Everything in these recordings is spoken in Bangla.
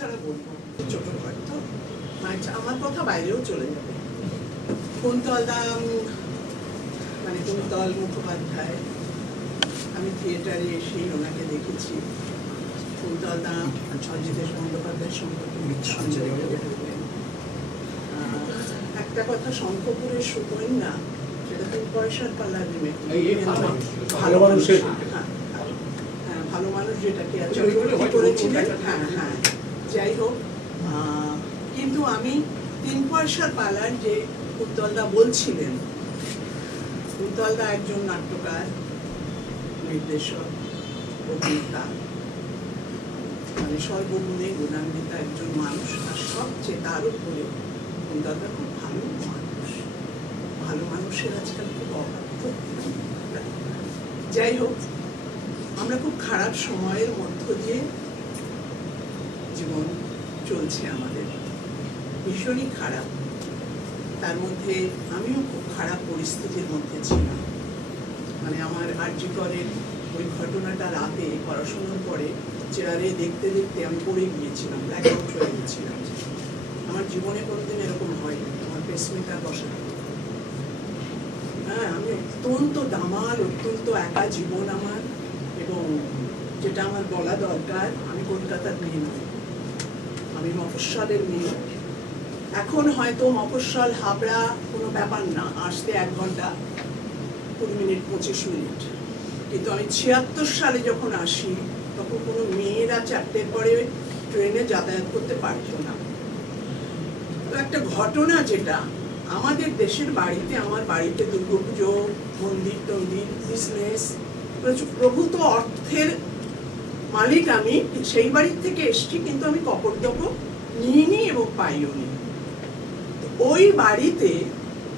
ছাড়া বলবো, ছোট ঘর তো, আমার কথা বাইরেও চলে যাবে। কুন্তল মানে কুন্তল মুখোপাধ্যায়, আমি থিয়েটারে এসেই ওনাকে দেখেছি। কুন্তল দা অজিতেশ বন্দ্যোপাধ্যায়ের সম্পর্কে একটা কথা, শঙ্খপুরের সুকন্যা, সেটা 3 পয়সার পাল্লার রিমেক, ভালো মানুষের, হ্যাঁ ভালো মানুষ যেটাকে করেছিলেন, হ্যাঁ হ্যাঁ যাই হোক। কিন্তু আমি 3 পয়সার পাল্লার যে কুন্তলদা বলছিলেন, কুন্তলদা একজন নাট্যকার, নির্দেশক, অভিনেতা, মানে সর্বগুণে গুণান্বিত একজন মানুষ। আর সবচেয়ে তার উপরে কুন্তলদা খুব ভালো মানুষ। ভালো মানুষের আজকাল খুব অভাব। যাই হোক, আমরা খুব খারাপ সময়ের মধ্য দিয়ে জীবন চলছে আমাদের, ভীষণই খারাপ। তার মধ্যে আমিও খুব খারাপ পরিস্থিতির মধ্যে ছিলাম। মানে আমার আরজিকরের ওই ঘটনাটা রাতে পড়াশোনার পরে চেয়ারে দেখতে দেখতে আমি পড়ে গিয়েছিলাম, ব্ল্যাক আউট হয়ে গিয়েছিলাম। আমার জীবনে কোনোদিন এরকম হয়নি, আমার পেসমেকার বসানো। হ্যাঁ, আমি অত্যন্ত দামাল, অত্যন্ত একা জীবন আমার। এবং যেটা আমার বলা দরকার, আমি কলকাতার মেয়ে নই, আমি মফস্বলের মেয়ে। এখন হয়তো মফস্বল হাবড়া কোনো ব্যাপার না, আসতে 1 ঘন্টা 20 মিনিট 25 মিনিট। কিন্তু আমি 76 সালে যখন আসি, তখন কোনো মেয়েরা 4টের পরে ট্রেনে যাতায়াত করতে পারতো না। তো একটা ঘটনা, যেটা আমাদের দেশের বাড়িতে, আমার বাড়িতে দুর্গাপুজো, মন্দির টন্দির, বিজনেস, প্রভূত অর্থের মালিক আমি। সেই বাড়ির থেকে এসছি, কিন্তু আমি কপড়দপ নিইনি এবং পাইও নি। ওই বাড়িতে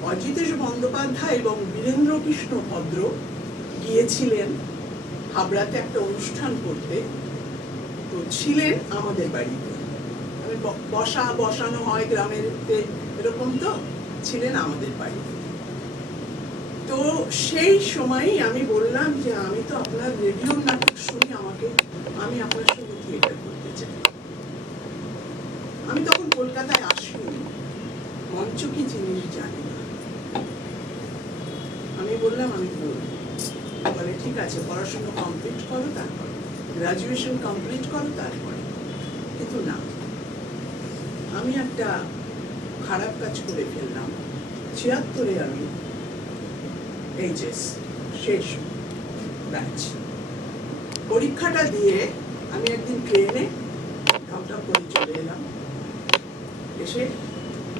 অজিতেশ বন্দ্যোপাধ্যায় এবং বীরেন্দ্রকৃষ্ণ ভদ্র গিয়েছিলেন হাবড়াতে একটা অনুষ্ঠান করতে। তো ছিলেন আমাদের বাড়িতে, আমি বসানো হয় গ্রামের, এরকম তো ছিলেন আমাদের বাড়িতে। তো সেই সময়ই আমি বললাম যে আমি তো আপনার রেডিওর নাটক শুনি, আমি আপনার সঙ্গে থিয়েটার করতে চাই। আমি তখন কলকাতায় আসিনি, মঞ্চ কি জিনিস জানি না। আমি বললাম আমি বলবো। বলে ঠিক আছে, পড়াশোনা কমপ্লিট করো, তারপর গ্রাজুয়েশন কমপ্লিট করো, তারপরে। কিন্তু না, আমি একটা খারাপ কাজ করে ফেললাম। 76-এ আমি এইচএস শেষ ব্যাচ পরীক্ষাটা দিয়ে আমি একদিন ট্রেনে ঢপঢপ করে চলে এলাম। এসে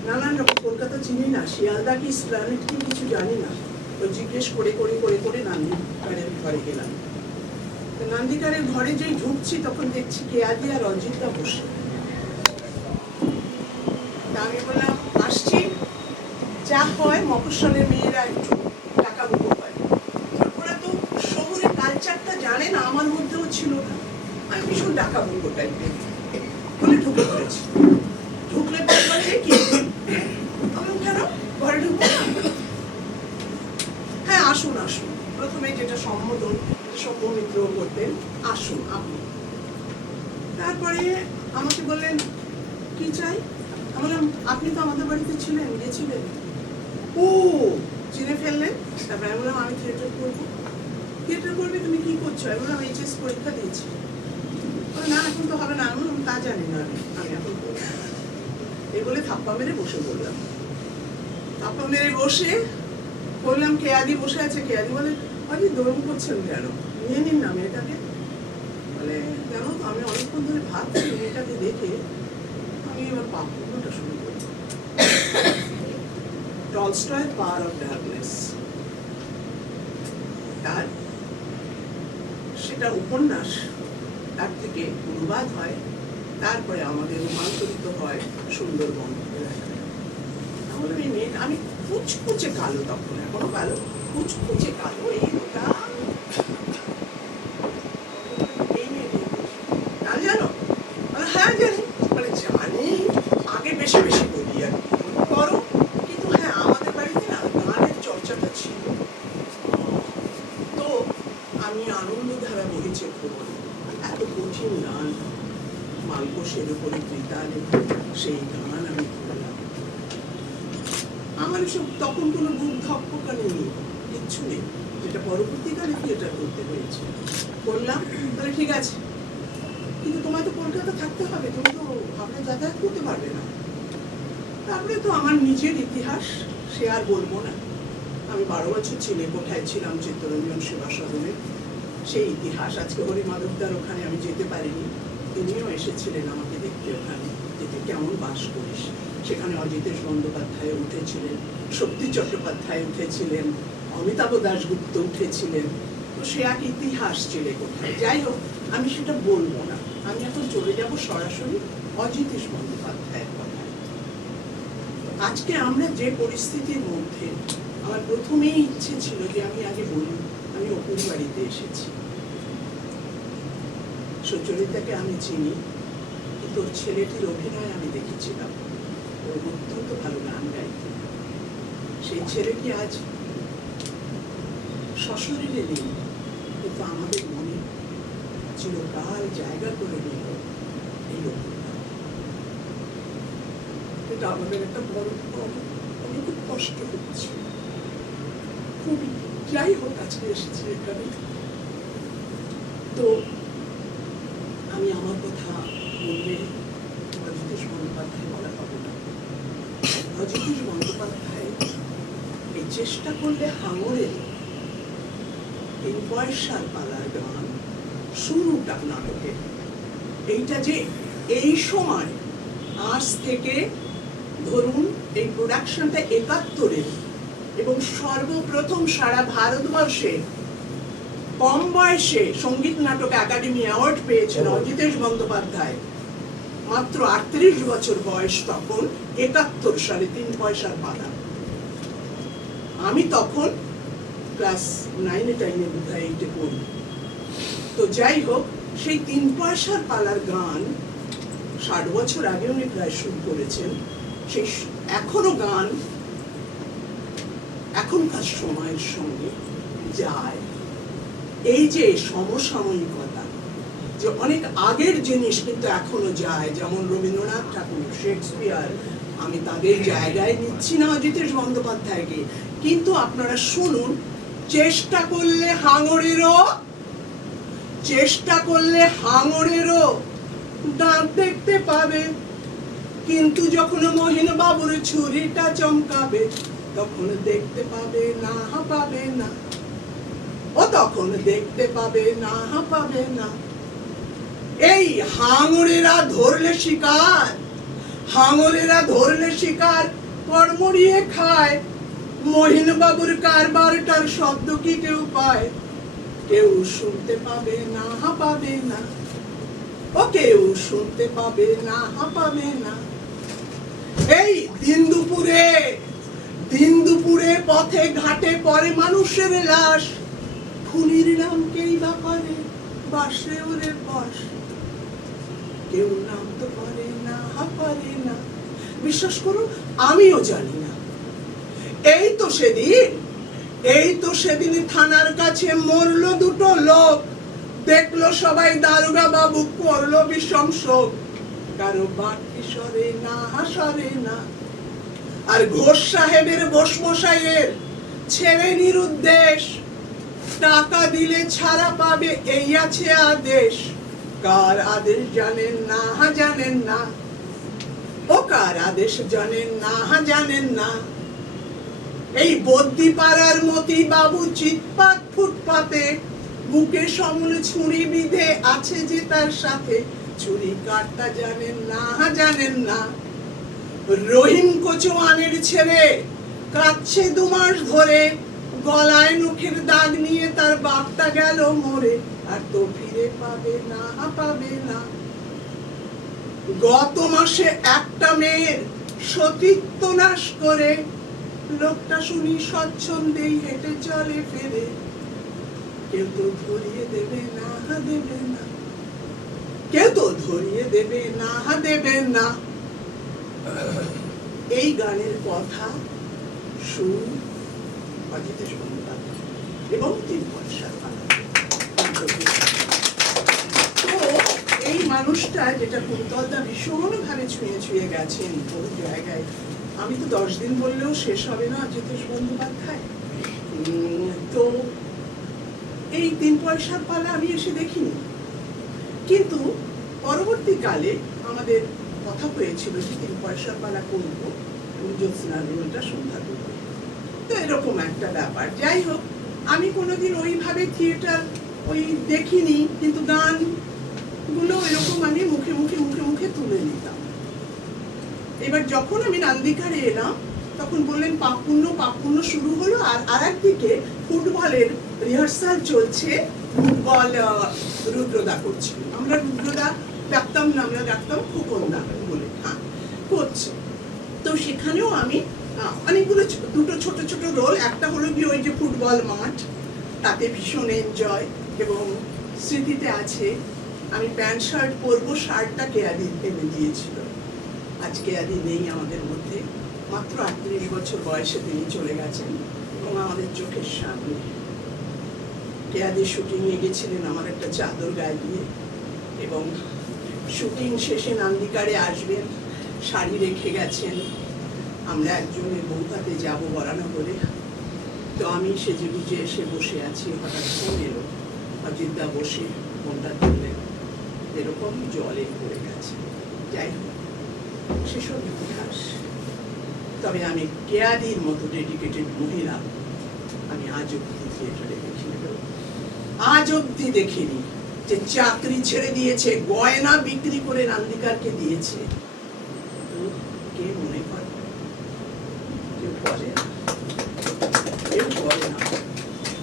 নানান রকম, কলকাতা চিনি না, শিয়ালদা কি স্প্ল্যানেড কি কিছু জানি না, তো জিজ্ঞেস করে করে করে করে নান্দিকারের ঘরে গেলাম। তো নান্দিকারের ঘরে যেই ঢুকছি, তখন দেখছি কেয়াদি আর অজিতদা বসে। তা আমি বললাম আসছি, যা হয় মফস্বলের মেয়েরা একটু টাকা বুকো হয়, ওরা তো শহুরে কালচারটা জানে না, আমার মধ্যেও ছিল না। আমি ভীষণ টাকা বুকো টাইপের বলে ঢুকে পড়েছি। ঢুকলে বলে কি, আমি কেন ঘরে ঢুকবো? হ্যাঁ আসুন আসুন, প্রথমে যেটা সম্বোধন সৌমিত্র করতেন, আসুন আপনি। তারপরে আমাকে বললেন কি চাই? আমি বললাম আপনি তো আমাদের বাড়িতে ছিলেন, গেছিলেন। ও চিনে ফেললেন। তারপরে আমি বললাম আমি থিয়েটার করবো। থিয়েটার করবে? তুমি কি করছো? আমি বললাম এইচএস পরীক্ষা দিয়েছি। না এখন তো হবে না। আমি বললাম তা জানি না, আমি এখন করবো। এই বলে থাপ্পা মেরে বসে বললাম। থাপ্পা মেরে বসে বললাম কেয়াদি বসে আছে। কেয়াদি বলে আপনি দৌড় করছেন কেন? নিয়ে নিন না মেয়েটাকে। বলে কেন? আমি অনেকক্ষণ ধরে ভাবছি মেয়েটাকে দেখে, আমি এবার পাপটা শুরু করি। টলস্টয়ের পাওয়ার অফ ডার্কনেস, তার সেটা উপন্যাস, তার থেকে অনুবাদ হয়, তারপরে আমাদের রূপান্তরিত হয় সুন্দরবন এলাকায়। তাহলে এই মেয়ে, আমি কুচকুচে কালো, তখন এখনো কালো, কুচকুচে কালো, এই ওটা এই মেয়ে জানো? হ্যাঁ জানি। মানে জানি, আগে বেশি বেশি বলি আর করো। কিন্তু হ্যাঁ, আমাদের বাড়িতে না গানের চর্চাটা ছিল। তো আমি আনন্দ ধারা বলেছি, এত কঠিন গান, মালকোষের উপরে সেই গান আমি করলাম। আমার এসব তখন কোনো বুক ধকপকা নেই, কিচ্ছু নেই, যেটা পরবর্তীকালে থিয়েটার করতে হয়েছে। করলাম, তাহলে ঠিক আছে, কিন্তু তোমায় তো কলকাতা থাকতে হবে, তুমি তো হাওড়া যাতায়াত করতে পারবে না। তারপরে তো আমার নিজের ইতিহাস, সে আর বলবো না। আমি 12 বছর ছেলে কোঠায় ছিলাম চিত্তরঞ্জন সেবা সদনে, সেই ইতিহাস। আজকে হরিমাধবদার ওখানে আমি যেতে পারিনি, তিনিও এসেছিলেন আমাকে দেখতে ওখানে, যেতে কেমন বাস করিস। সেখানে অজিতেশ বন্দ্যোপাধ্যায় উঠেছিলেন, শক্তি চট্টোপাধ্যায় উঠেছিলেন, অমিতাভ দাশগুপ্ত উঠেছিলেন। তো সে এক ইতিহাস ছেলে কোঠায়। যাই হোক, আমি সেটা বলবো না। আমি এখন চলে যাব সরাসরি অজিতেশ বন্দ্যোপাধ্যায়ের কথায়। আজকে আমরা যে পরিস্থিতির মধ্যে, আমার প্রথমেই ইচ্ছে ছিল যে আমি আগে বলি আমি অপুর বাড়িতে এসেছি। সুচরিতাকে আমি চিনি, কিন্তু ওর ছেলেটির অভিনয় আমি দেখেছিলাম, ওর অত্যন্ত ভালো গান গাইত। সেই ছেলেটি আজ সশরীরে নেই, কিন্তু আমাদের মনে চিরকাল জায়গা করে নিল এই লোকটা। এটা আমাদের একটা বড় আমি খুব কষ্ট হচ্ছে, খুবই। যাই হোক, আজকে এসেছি এখানে। তো আমি আমার কথা বললে অজিতেশ বন্দ্যোপাধ্যায় বলা পাবো না। অজিতেশ বন্দ্যোপাধ্যায় এই চেষ্টা করলে হাঙরের 3 পয়সার পালার গান শুরুটা নাটকের, এইটা যে এই সময় আজ থেকে ধরুন এই প্রোডাকশনটা 71-এর, এবং সর্বপ্রথম সারা ভারতবর্ষে কম বয়সে সঙ্গীত নাটক একাডেমি অ্যাওয়ার্ড পেয়েছেন অজিতেশ বন্দ্যোপাধ্যায়। মাত্র 38 বছর বয়স তখন, 71 সালে 3 পয়সার পালা। আমি তখন ক্লাস 9-এ 10-এ বোধহয় 8-এ পড়ি। তো যাই হোক, সেই 3 পয়সার পালার গান 60 বছর আগে উনি প্রায় শুরু করেছেন। সেই এখনো গান এখনকার সময়ের সঙ্গে যায়। এই যে সমসাময়িকতা, যে অনেক আগের জিনিস কিন্তু এখনো যায়, যেমন রবীন্দ্রনাথ ঠাকুর, শেক্সপিয়ার, আমি তাদের জায়গায় নিচ্ছি না অজিতেশ বন্দ্যোপাধ্যায়কে, কিন্তু আপনারা শুনুন, চেষ্টা করলে হাঙরেরও দাঁত দেখতে পাবে, কিন্তু যখন মহিন বাবুর ছুরিটা চমকাবে তখন দেখতে পাবে না, পাবে না, ও তখন দেখতে পাবে না, পাবে না। এই হাঙরেরা ধরলে শিকার কর্মড়িয়ে খায়। মহিন বাবুর কারবারটার শব্দ কি কেউ পায়? কেউ শুনতে পাবে না, পাবে না, ও কেউ শুনতে পাবে না, পাবে না। এই দিন দুপুরে পথে ঘাটে পড়ে মানুষের লাশ, খুনির নাম কেই বা করে বাসে ওরে বাস, কেউ নাম তো পারে না, পারে না। বিশ্বাস করুন, আমিও জানি না। এই তো সেদিন থানার কাছে মরলো 2 লোক, দেখলো সবাই দারোগা বাবু, করলো বিষম শোক, কারো বাকি সরে না, আর ঘোষ সাহেবের বসমশাইয়ের ছেড়ে নিরুদ্দেশ, টাকা দিলে ছাড়া পাবে এই আছে আদেশ। কার আদেশ জানেন না, ও কার আদেশ জানেন না। এই বদ্যি পাড়ার মতি বাবু চিৎপাত ফুটপাতে, বুকে সমল ছুরি বিধে আছে যে তার সাথে, ছুরি কাটটা জানেন না। রহিম কোচওয়ানের ছেলে কাঁদছে 2 মাস ধরে, গলায় নখের দাগ নিয়ে তার বাপটা গেল মরে, আর তো ফিরে পাবে না। গত মাসে একটা মেয়ের সতীত্ব নাশ করে, লোকটা শুনি স্বচ্ছন্দেই হেঁটে চলে ফেরে, কেউ তো ধরিয়ে দেবে না, কেউ তো ধরিয়ে দেবে না। এই গানের কথা সুর অজিতেশ বন্দ্যোপাধ্যায় এবং 3 পয়সার পালা। তো এই মানুষটা যেটা কুন্তলদা ভীষণভাবে ছুঁয়ে ছুঁয়ে গেছেন বহু জায়গায়, আমি তো 10 দিন বললেও শেষ হবে না অজিতেশ বন্দ্যোপাধ্যায়। তো এই 3 পয়সার পালা আমি এসে দেখিনি, কিন্তু পরবর্তীকালে আমাদের কথা হয়েছিল যে 3 পয়সার পালা করবো এবং জ্যোৎস্নার রোলটা সন্ধ্যা করবো। তো এরকম একটা ব্যাপার। যাই হোক, আমি কোনোদিন ওইভাবে থিয়েটার দেখিনি, কিন্তু গান গুলো এরকম আমি মুখে মুখে মুখে মুখে তুলে নিতাম। এবার যখন আমি নান্দিকারে এলাম তখন বললেন পাপুণ্য শুরু হলো, আর একদিকে ফুটবলের রিহার্সাল চলছে, ফুটবল রুদ্রদা করছিল। আমরা রুদ্রদা ডাকতাম না, আমরা ডাকতাম খোকনদা বলে। হ্যাঁ, করছে। তো সেখানেও আমি অনেকগুলো দুটো ছোট ছোট রোল, একটা হলো কি ওই যে ফুটবল মাঠ, তাতে ভীষণ এনজয়। এবং স্মৃতিতে আছে আমি প্যান্ট শার্ট পরবো, শার্টটা কেয়াদি এনে দিয়েছিল। আজ কেয়াদি নেই আমাদের মধ্যে, মাত্র 38 বছর বয়সে তিনি চলে গেছেন এবং আমাদের চোখের সামনে। কেয়াদি শুটিংয়ে গেছিলেন আমার একটা চাদর গায়ে দিয়ে, এবং শুটিং শেষে নান্দিকারে আসবেন, শাড়ি রেখে গেছেন। আমরা একজনের বৌভাতে যাবো বরানগরে, তো আমি সেজে গুজে এসে বসে আছি, হঠাৎ ফোন এলো, অজিতদা বসে ফোনটা ধরলেন, এরকম জলে পড়ে গেছে। যাই হোক, সেসব ইতিহাস। তবে আমি কেয়াদির মতো ডেডিকেটেড মহিলা আমি আজ অব্দি থিয়েটারে দেখিনি, আজ অব্দি দেখিনি যে চাকরি ছেড়ে দিয়েছে, গয়না বিক্রি করে নান্দিকারকে দিয়েছে। তো কে মনে করে? কেউ করে না, কেউ করে না।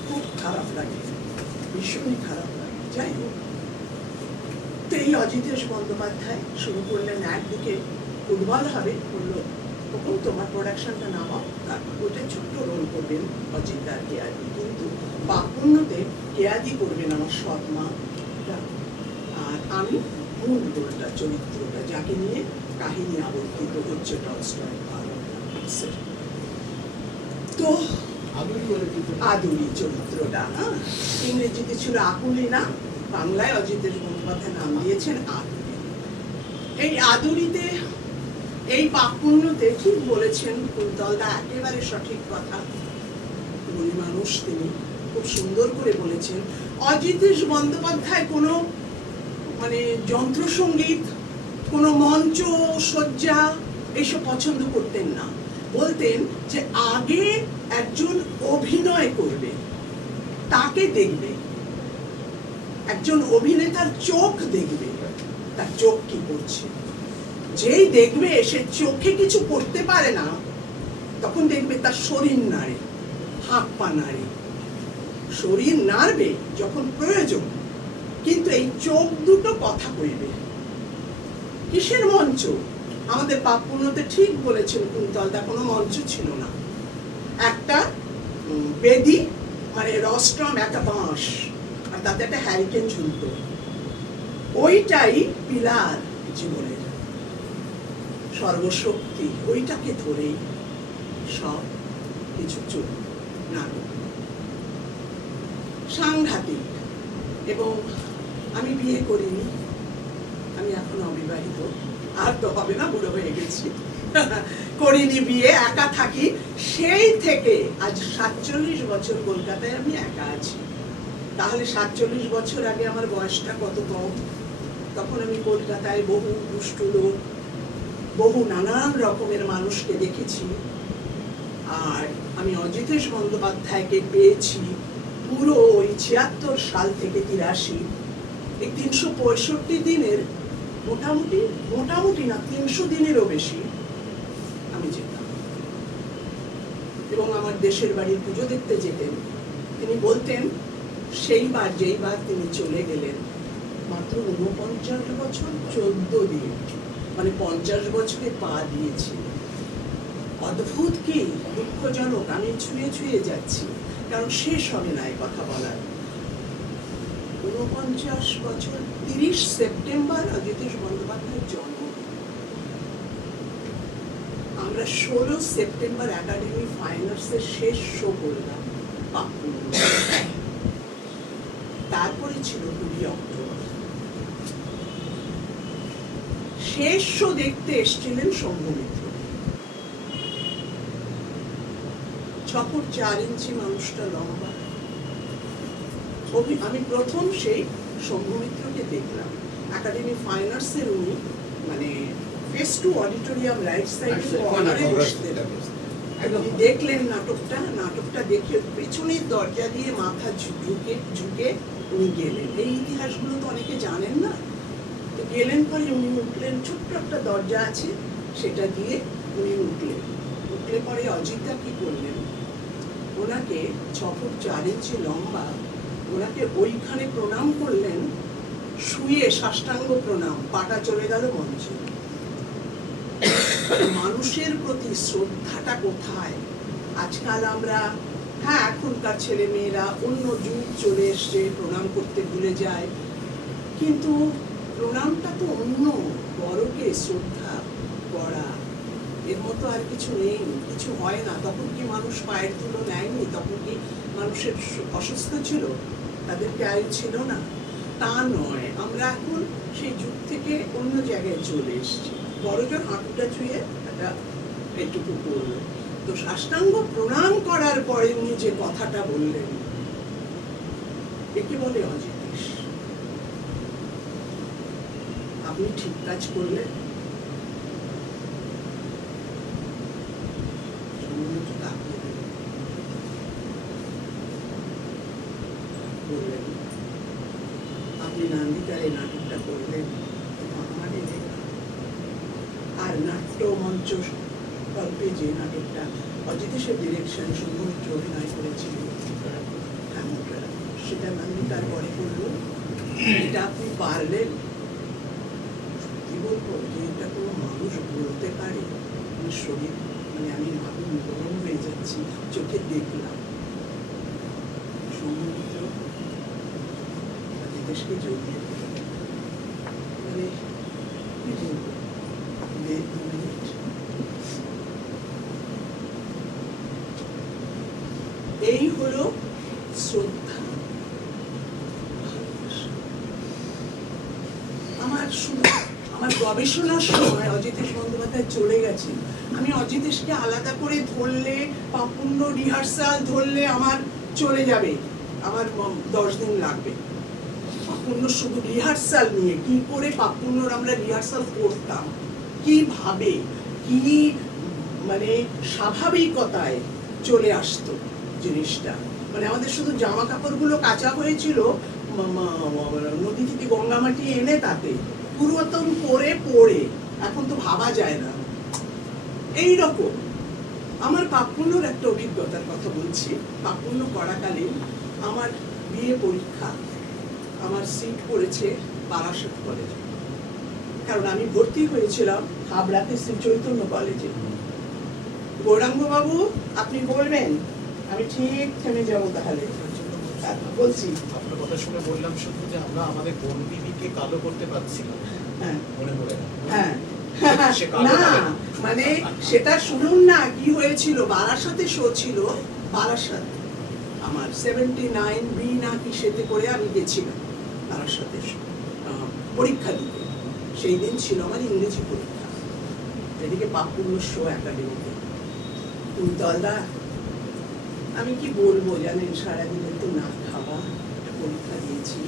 খুব খারাপ লাগে, ভীষণই খারাপ লাগে। যাই হোক, তো এই অজিতেশ বন্দ্যোপাধ্যায় শুরু করলেন, একদিকে ফুটবল হবে, বললো তখন তোমার প্রোডাকশনটা নামাও, তারপর ওটা ছোট্ট রোল করবেন অজিত আর কেয়াদি, কিন্তু পাপুণ্যতে কেয়াদি করবেন আমার সৎ মা, আর আমি মূল রোলটা, চরিত্রটা, যাকে নিয়ে কাহিনী আবর্তিত হচ্ছে টলস্টয়। তো আদুরি চরিত্রটা, ইংরেজিতে ছিল আকুলিনা, বাংলায় অজিতেশ বন্দ্যোপাধ্যায় নাম দিয়েছেন আদুরি। এই আদুরিতে, এই পাপুণ্যতে ঠিক বলেছেন কুন্তলদা, একেবারে সঠিক কথা। উনি মানুষ, তিনি খুব সুন্দর করে বলেছেন। অজিতেশ বন্দ্যোপাধ্যায় কোনো যন্ত্রসঙ্গীত, কোনো মঞ্চ সজ্জা এইসব পছন্দ করতেন না। বলতেন যে আগে একজন অভিনয় করবে, তাকে দেখবে, একজন অভিনেতার চোখ দেখবে, তার চোখ কি করছে। যেই দেখবে সে চোখে কিছু করতে পারে না, তখন দেখবে তার শরীর নাড়ে, হাত পা নাড়ে। শরীর নাড়বে যখন প্রয়োজন, কিন্তু এই চোখ দুটো কথা কইবে। কিসের মঞ্চ? আমাদের পাপুণ্যতে ঠিক বলেছেন কুন্তলদা, কোনো মঞ্চ ছিল না। একটা বেদি, রস্ট্রাম, একটা বাঁশ, আর তাতে একটা হ্যারিকেন ঝুলত। ওইটাই পিলার জীবনের, সর্বশক্তি। ওইটাকে ধরেই সব কিছু চলবে। নাটক সাংঘাতিক। এবং আমি বিয়ে করিনি, আমি এখন অবিবাহিত, আর তো হবে না, বুড়ো হয়ে গেছি, করিনি বিয়ে, একা থাকি। সেই থেকে আজ 47 বছর কলকাতায় আমি একা আছি। তাহলে 47 বছর আগে আমার বয়সটা কত কম। তখন আমি কলকাতায় বহু দুষ্টু লোক, বহু নানান রকমের মানুষকে দেখেছি। আর আমি অজিতেশ বন্দ্যোপাধ্যায়কে পেয়েছি পুরো ওই 76 সাল থেকে 83, এই 365 দিনের মোটামুটি না 300 দিনেরও বেশি আমি যেতাম। এবং আমার দেশের বাড়ির পুজো দেখতে যেতেন। তিনি বলতেন সেইবার, যেইবার তিনি চলে গেলেন, মাত্র 49 বছর 14 দিন, 50 বছরে পা দিয়েছি। অদ্ভুত কি দুঃখজনক, আমি ছুঁয়ে ছুঁয়ে যাচ্ছি, কারণ শেষ হবে না এই কথা বলার। 49 বছর, 30 সেপ্টেম্বর অজিতেশ বন্দ্যোপাধ্যায়ের জন্ম। আমরা 16 সেপ্টেম্বর একাডেমি ফাইনার্সের শেষ শো করলাম পাপুণ্য। তারপরে ছিল 20 অক্টোবর। শেষ শো দেখতে এসেছিলেন শম্ভুমিত্র। 6 ফুট 4 ইঞ্চি মানুষটা লম্বা। আমি প্রথম সেই শম্ভুমিত্রকে দেখলাম একাডেমি ফাইন আর্টসের, উনি মানে ফেস টু অডিটোরিয়াম রাইট সাইডে বসতেন। দেখলেন নাটকটা দেখে পেছনের দরজা দিয়ে মাথা ঝুঁকে উনি গেলেন। এই ইতিহাসগুলো তো অনেকে জানেন না। তো গেলেন, পরে উনি উঠলেন, ছোট্ট একটা দরজা আছে সেটা দিয়ে উনি উঠলে পরে অজিতা কি করলেন, ওনাকে 6 ফুট 4 ইঞ্চি লম্বা, ওনাকে ওইখানে প্রণাম করলেন, শুয়ে সাষ্টাঙ্গ প্রণাম, পাটা চলে গেল মঞ্চে। মানুষের প্রতি শ্রদ্ধাটা কোথায়? আজকাল আমরা, হ্যাঁ এখনকার ছেলে মেয়েরা অন্য যুগ চলে এসছে, প্রণাম করতে ভুলে যায়, কিন্তু প্রণামটা তো অন্য, বড়কে শ্রদ্ধা করা, এর মতো আর কিছু নেই, কিছু হয় না। তখন কি মানুষ পায়ের ধুলো নেয়নি? তখন কি মানুষের অসুস্থ ছিল? তাদেরকে আয়ু ছিল না? তা নয়, আমরা এখন সেই যুগ থেকে অন্য জায়গায় চলে এসেছি। বড়জন হাঁটুটা ছুঁয়ে এইটুকু করলো। তো সাষ্টাঙ্গ প্রণাম করার পরে উনি যে কথাটা বললেন, একে বলে অজিতেশ। আপনি ঠিক কাজ করলেন। বললেন আপনি নান্দিকার এই নাটকটা করলেন, আর নাট্য মঞ্চ গল্পে যে নাটকটা অজিতেশের ডিরেকশন শম্ভুমিত্র অভিনয় করেছিলেন, সেটা নান্দিকার পরে করলো। এটা আপনি পারলেন। কি বলবো, যে এটা কোনো মানুষ বলতে পারে? শরীর মানে আমি ভাবুন গরম হয়ে যাচ্ছি, চোখে দেখলাম শম্ভুমিত্র অজিতেশকে জড়িয়ে মানে কি বলবো, এই হলো শ্রদ্ধা। আমার গবেষণার সময় অজিতেশ বন্দ্যোপাধ্যায় চলে গেছেন। আমি অজিতেশকে আলাদা করে ধরলে, পাপুণ্য রিহার্সাল ধরলে আমার চলে যাবে, আমার 10 দিন লাগবে। পাপুণ্য শুধু রিহার্সাল নিয়ে, কি করে পাপুণ্যর আমরা রিহার্সাল করতাম, কিভাবে, কি মানে স্বাভাবিকতায় চলে আসতো জিনিসটা। মানে আমাদের শুধু জামা কাপড়গুলো কাঁচা হয়েছিল নদী থেকে গঙ্গামাটি এনে, তাতে পুরাতন করে পড়ে, এখন তো ভাবা যায় না। এইরকম আমার পাপুণ্যর একটা অভিজ্ঞতার কথা বলছি। পাপুণ্য করাকালীন আমার বিয়ে পরীক্ষা, আমার সিট পড়েছে বারাসত কলেজে, কারণ আমি ভর্তি হয়েছিলাম হাবড়াতে শ্রী চৈতন্য কলেজে। গৌরাঙ্গ বাবু আপনি বলবেন, আমি ঠিক থেমে যাবো। তাহলে বলছি, আপনার কথা শুনে বললাম শুধু যে আমরা আমাদের বোন বিবিকে কালো করতে পারছি না। হ্যাঁ মনে পড়ে হ্যাঁ না, মানে সেটা শুনুন না কি হয়েছিল। বারাসাতে শো ছিল, বারাসাত আমার 79 বি না কি সেতে করে আমি গেছিলাম বারাসাতে পরীক্ষা দিতে। সেই দিন ছিল আমার ইংরেজি পরীক্ষা, এদিকে পাপুণ্য শো একাডেমিতে। কুন্তলদা, আমি কি বলবো জানেন, সারাদিনে তো না খাওয়া পরীক্ষা দিয়েছি,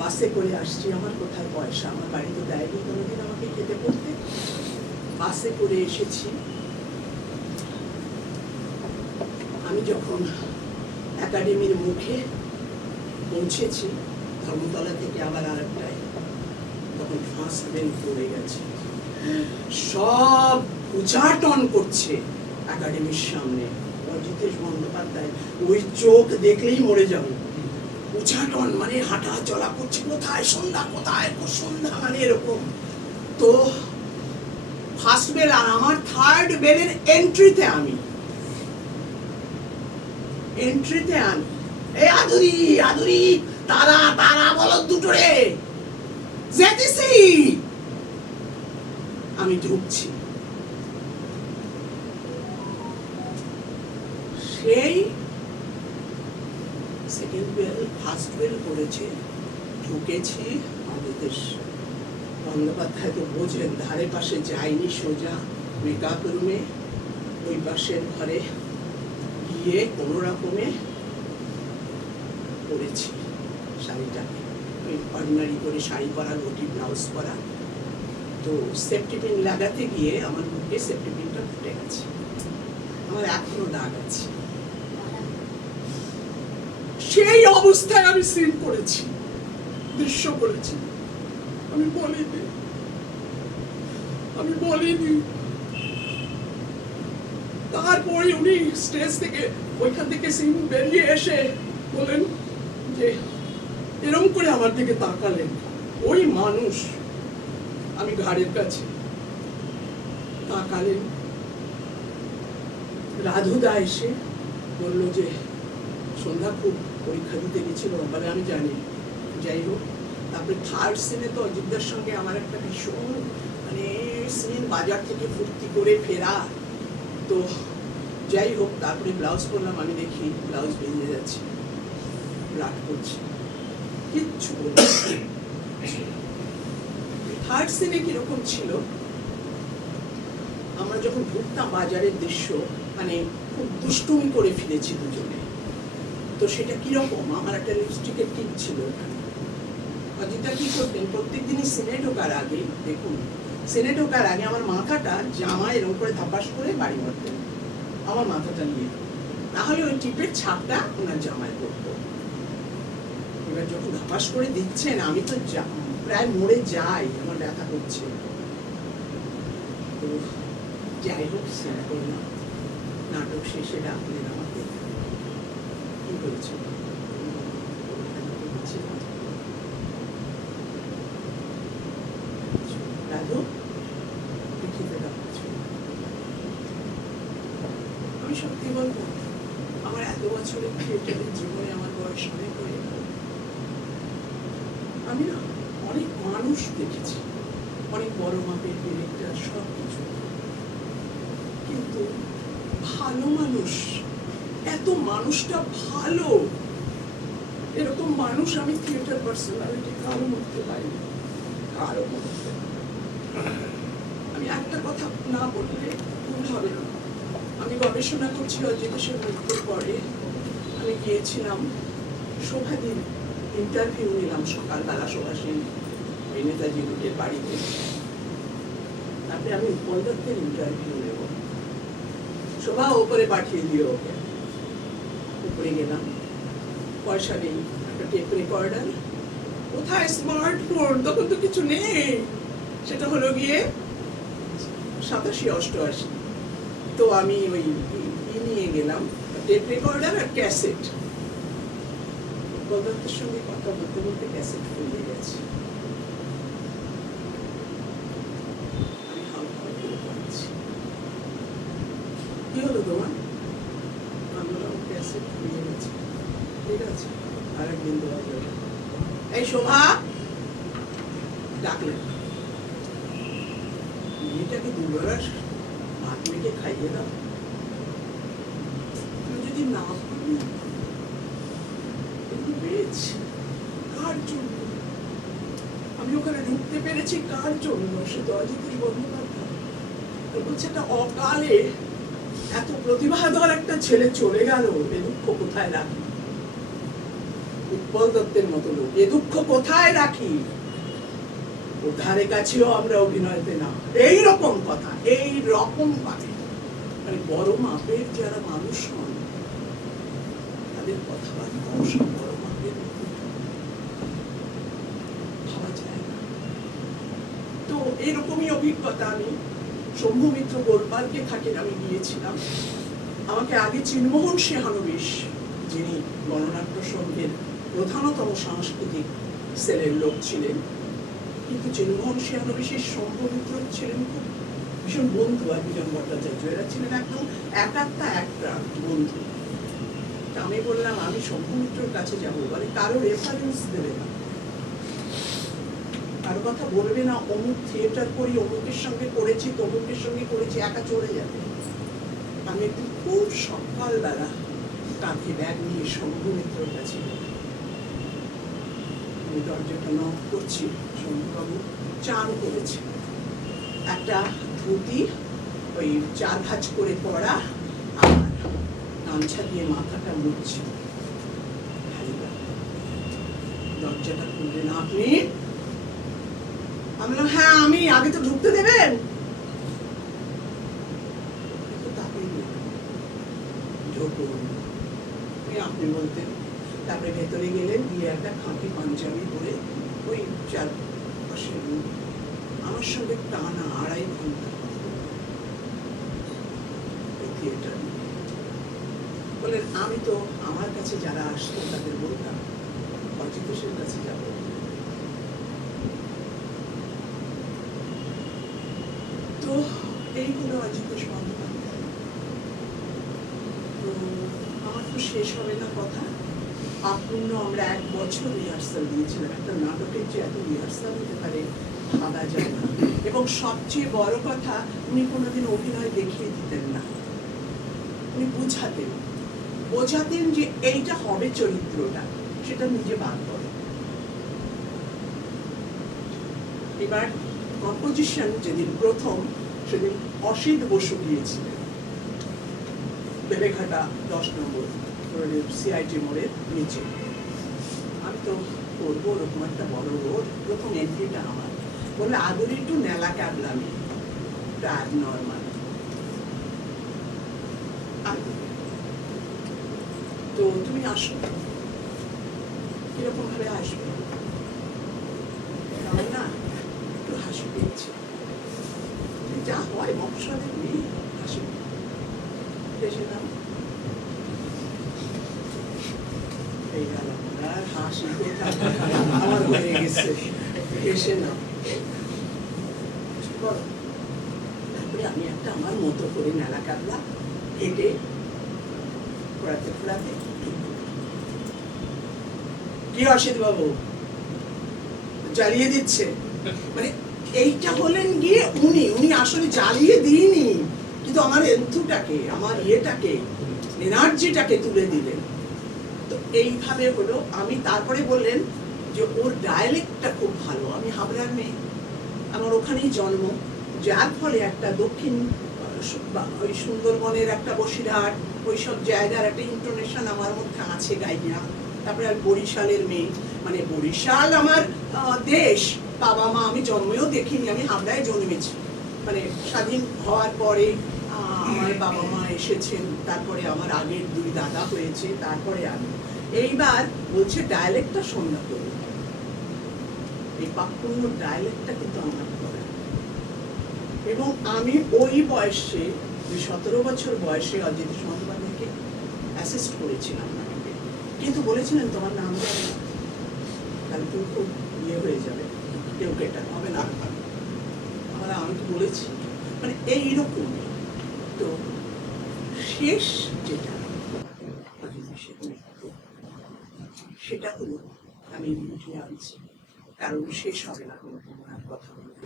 বাসে করে আসছি, আমার কোথায় পয়সা, আমার বাড়িতে দেয়নি কোনোদিন আমাকে খেতে পড়তে, বাসে করে এসেছি। আমি যখন একাডেমির মুখে পৌঁছেছি, ধর্মতলা থেকে আবার আরেকটায়, তখন ফার্স্ট বেল পড়ে গেছে, সব উচাটন করছে একাডেমির সামনে। অজিতেশ বন্দ্যোপাধ্যায়, ওই চোখ দেখলেই মরে যাবো। উচাটন মানে হাঁটা চলা করছে, কোথায় সন্ধ্যা, কোথায় সন্ধ্যা, মানে এরকম। তো ফার্স্ট বেল, আর আমার থার্ড বেলের এন্ট্রিতে আমি এই আদুরি আদুরি তারা তারা বলো দুটো রে, যেতেছি। আমি ঢুকছি, সেই সেকেন্ড বেল ফার্স্ট বেল করেছে, ঢুকেছি। অজিতেশ বন্দ্যোপাধ্যায় তো বোঝেন, ধারে পাশে যায়নি, সোজা মেকআপ রুমে ওই পাশের ঘরে গিয়ে কোনো রকমে পরেছি শাড়িটাকে, ওই অর্ডিনারি করে শাড়ি পরা, রুটি ব্লাউজ পরা। তো সেফটি পিন লাগাতে গিয়ে আমার বুকে সেফটি পিনটা ফুটে গেছে, আমার এখনো দাগ আছে। সেই অবস্থায় আমি সিন করেছি, দৃশ্য করেছি। আমি বলিনি। তারপরে উনি স্টেজ থেকে ওইখান থেকে সিন বেরিয়ে এসে বলেন যে এরকম করে আমার দিকে তাকালেন, ওই মানুষ আমি ঘাড়ের কাছে তাকালেন। রাধুদা এসে বললো যে সন্ধ্যা খুব পরীক্ষা দিতে গেছিল, বলে আমি জানি। যাই হোক, তারপরে থার্ড সিনে তো অজিতদার সঙ্গে আমার একটা ভীষণ মানে সিন, বাজার থেকে ফুর্তি করে ফেরা। তো যাই হোক, তারপরে ব্লাউজ পরলাম, আমি দেখি ব্লাউজ বেরিয়ে যাচ্ছে, ব্লাড করছে, কিচ্ছু বলছি। থার্ড সিনে কিরকম ছিল, আমরা যখন ঢুকতাম বাজারের দৃশ্য, মানে খুব দুষ্টুমি করে ফিরেছি দুজনে। তো সেটা কিরকম, আমার একটা লিপস্টিকের টিপ ছিল ওখানে। অজিতা কি করতেন, প্রত্যেকদিনই সিনে ঢোকার আগে, দেখুন সিনে ঢোকার আগে আমার মাথাটা জামা এরকম করে ধাপাস করে বাড়ি মারতেন, আমার মাথাটা নিয়ে, তাহলে ওই টিপের ছাপটা ওনার জামায় পড়তো। এবার যখন ধাপাস করে দিচ্ছেন, আমি তো প্রায় মরে যাই, আমার ব্যথা করছে। তো যাই হোক, সিনে করলাম, নাটক শেষে ডাকলেন আমাকে, কি হয়েছে, রাধু খেতে ডাকছো। আমি সত্যি বলবো, আমার এত বছরের থিয়েটারের জীবনে আমার বয়স অনেক হয়ে গেল, আমি না অনেক মানুষ দেখেছি, অনেক বড় মাপের ডিরেক্টর, সব কিছু, কিন্তু ভালো মানুষ, এত মানুষটা ভালো, এরকম মানুষ আমি থিয়েটার পার্সোনালিটি কারো মধ্যে পাইনি, কারো মধ্যে। আমি একটা কথা না বললে ভুল হবে না, আমি গবেষণা করছি অজিতেশের মৃত্যুর পরে। আমি গিয়েছিলাম শোভাদির ইন্টারভিউ নিলাম সকালবেলা, শোভাসেন ওই নেতাজি রোডের বাড়িতে। তারপরে আমি উৎপল দত্তের ইন্টারভিউ নেব, শোভা ওপরে পাঠিয়ে দিও ওকে। উপরে গেলাম, পয়সা নেই, একটা টেপ রেকর্ডার, কোথায় স্মার্টফোন, তখন তো কিছু নেই, সেটা হলো গিয়ে 87-88। তো আমি ওই নিয়ে গেলাম, টেপ রেকর্ডার আর ক্যাসেট। উৎপলদত্তের সঙ্গে কথা বলতে বলতে ক্যাসেট ফুরিয়ে গেছে, আমি হালকা করে পাচ্ছি। কি হলো তোমার? আমি বললাম ক্যাসেট ফুরিয়ে গেছে। ঠিক আছে, আরেকদিন দেওয়া যাবে। এই শোভা, ডাকলেন, মেয়েটাকে দুবেলা ভাত মেখে খাইয়ে দাও। তুমি যদি না পারি, কার জন্য আমি ওখানে ঢুকতে পেরেছি, কার জন্য? সে তো অজিতের বন্দ্যোপাধ্যায়। বলছে একটা অকালে এত প্রতিভাধর একটা ছেলে চলে গেল, এ দুঃখ কোথায় রাখি? উৎপল দত্তের মতো লোক, এ দুঃখ কোথায় রাখি? ওর ধারে কাছেও আমরা অভিনয়তে না, এইরকম কথা, এই রকম ভাবে, মানে বড় মাপের যারা মানুষ হন, তাদের কথাবার্তা বড় মাপের ভাবা যায় না। তো এইরকমই অভিজ্ঞতা। আমি শম্ভু মিত্র গোলপার্কে থাকেন, আমি গিয়েছিলাম। আমাকে আগে চিন্মোহন সেহানবিশ, যিনি গণনাট্য সংঘের প্রধানতম সাংস্কৃতিক সেলের লোক ছিলেন, কিন্তু চিন্মোহন সেহানবিশের শম্ভু মিত্র ছিলেন খুব ভীষণ বন্ধু, আর বিজন ভট্টাচার্য, এরা ছিলেন একদম একটা বন্ধু। আমি বললাম আমি শম্ভু মিত্রর কাছে যাবো, বলে কারো রেফারেন্স দেবে না, কারো কথা বলবে না, অমুক থিয়েটার করি, অমুকের সঙ্গে করেছি, তমুকের সঙ্গে করেছি, একা চলে যাবে। আমি একদিন খুব সকালবেলা কাঁধে ব্যাগ নিয়ে শম্ভু মিত্রর কাছে দরজাটা নক করছি, শম্ভুবাবু চান করেছে, একটা ধুতি ওই 4 ভাঁজ করে পরা আর গামছা দিয়ে মাথাটা মুছছে। দরজাটা খুললেন আপনি? আমি বললাম হ্যাঁ আমি, আগে তো ঢুকতে দেবেন। আপনি বলতেন, তারপরে ভেতরে গেলেন, গিয়ে একটা খাঁটি পাঞ্জাবি পরে ওই 4 আমার সঙ্গে টানা 2.5 ঘন্টা থিয়েটার বললেন। আমি তো আমার কাছে যারা আসতো তাদের বলতাম অজিতেশের কাছে যাবো। তো এই হলো অজিতেশ বন্দ্যোপাধ্যায়। তো আমার তো শেষ হবে না কথা। আপূর্ণ আমরা 1 বছর রিহার্সাল দিয়েছিলাম। একটা নাটকের যে এত রিহার্সাল হতে পারে ভাবা যায় না। এবং সবচেয়ে বড় কথা, উনি কোনোদিন অভিনয় দেখিয়ে দিতেন না, উনি বোঝাতেন যে এইটা হবে চরিত্রটা, সেটা নিজে বার করে। এবার কম্পোজিশন যেদিন প্রথম, সেদিন অসিত বসু গিয়েছিলেন বেলেঘাটা 10 নম্বর সিআইটি মোড়ের নিচে। আমি তো করবো ওরকম একটা বড় রোড, প্রথম এন্ট্রিটা আমার। বললে আদরি একটু নেলা ক্যাবলামি, নর্মাল। তো তুমি আসো, কিরকম ভাবে আসবে? না একটু হাসি পেয়েছি, যা হয় মফস্বলের মেয়ে, হাসি এসে নাম এই গেল আর হাসি আমার হয়ে গেছে, এসে নাম। তারপরে আমি একটা আমার মতো করে নেলা কাটলা হেঁটে ফোড়াতে ফোড়াতে, কি অসিত বাবু জ্বালিয়ে দিচ্ছে, মানে এইটা হলেন গিয়ে উনি আসলে জ্বালিয়ে দিইনি, কিন্তু আমার এন্থুটাকে, আমার ইয়েটাকে, এনার্জিটাকে তুলে দিলেন। তো এইভাবে হলো। আমি তারপরে বললেন যে ওর ডায়ালেক্টটা খুব ভালো। আমি হাবড়ার মেয়ে, আমার ওখানেই জন্ম, যার ফলে একটা দক্ষিণ ওই সুন্দরবনের একটা বসিরহাট ওইসব জায়গার একটা ইন্টোনেশন আমার মধ্যে আছে গাইয়া। তারপরে আর বরিশালের মেয়ে, মানে বরিশাল আমার দেশ, বাবা মা আমি জন্মেও দেখিনি, আমি হাবড়ায় জন্মেছি। মানে স্বাধীন হওয়ার পরে আমার বাবা মা এসেছেন, তারপরে আমার আগের 2 দাদা হয়েছে, তারপরে আমি। এইবার বলছে ডায়ালেক্টটা সন্ধ্যা করুন, এই পাকপূর্ণ ডায়ালেক্টটা কিন্তু আমার করে। এবং আমি ওই বয়সে, 17 বছর বয়সে অজিতেশ বন্দ্যোপাধ্যায়কে অ্যাসিস্ট করেছিলাম নাটকে, কিন্তু বলেছিলেন তোমার নাম যাবে না, তাহলে তুমি খুব ইয়ে হয়ে যাবে, কেউ কেটা হবে না। আমি তো বলেছি, মানে এইরকম। তো শেষ যেটা সেটা হলো আমি উঠে আনছি, কারণ শেষ হবে না কোনো কথা বলতে।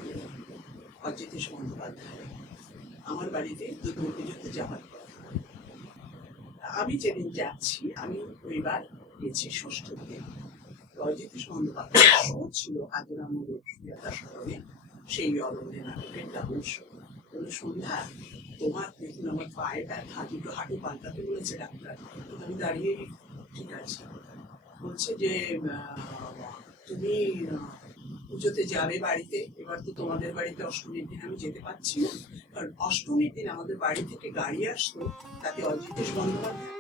অজিতেশ বন্দ্যোপাধ্যায় আমার বাড়িতে দুর্গাপুজোতে যাওয়ার কথা। আমি যেদিন যাচ্ছি, আমি ওইবার গেছি 6ষ্ঠ দিন। অজিতেশ বন্দ্যোপাধ্যায় শো ছিল হাজরামুড়ের সুজাতা সদনে, সেই অরণ্যে নাটকের ডাবল শো। বলে সন্ধ্যা তোমার দেখুন আমার পায়ে ব্যথা, 2 হাঁটু পাল্টাতে বলেছে ডাক্তার। আমি দাঁড়িয়ে, ঠিক আছে। বলছে যে তুমি পুজোতে যাবে বাড়িতে, এবার তো তোমাদের বাড়িতে অষ্টমীর দিন আমি যেতে পারছি না, কারণ অষ্টমীর দিন আমাদের বাড়ি থেকে গাড়ি আসতো, তাতে অজিতেশ বন্দ্যোপাধ্যায়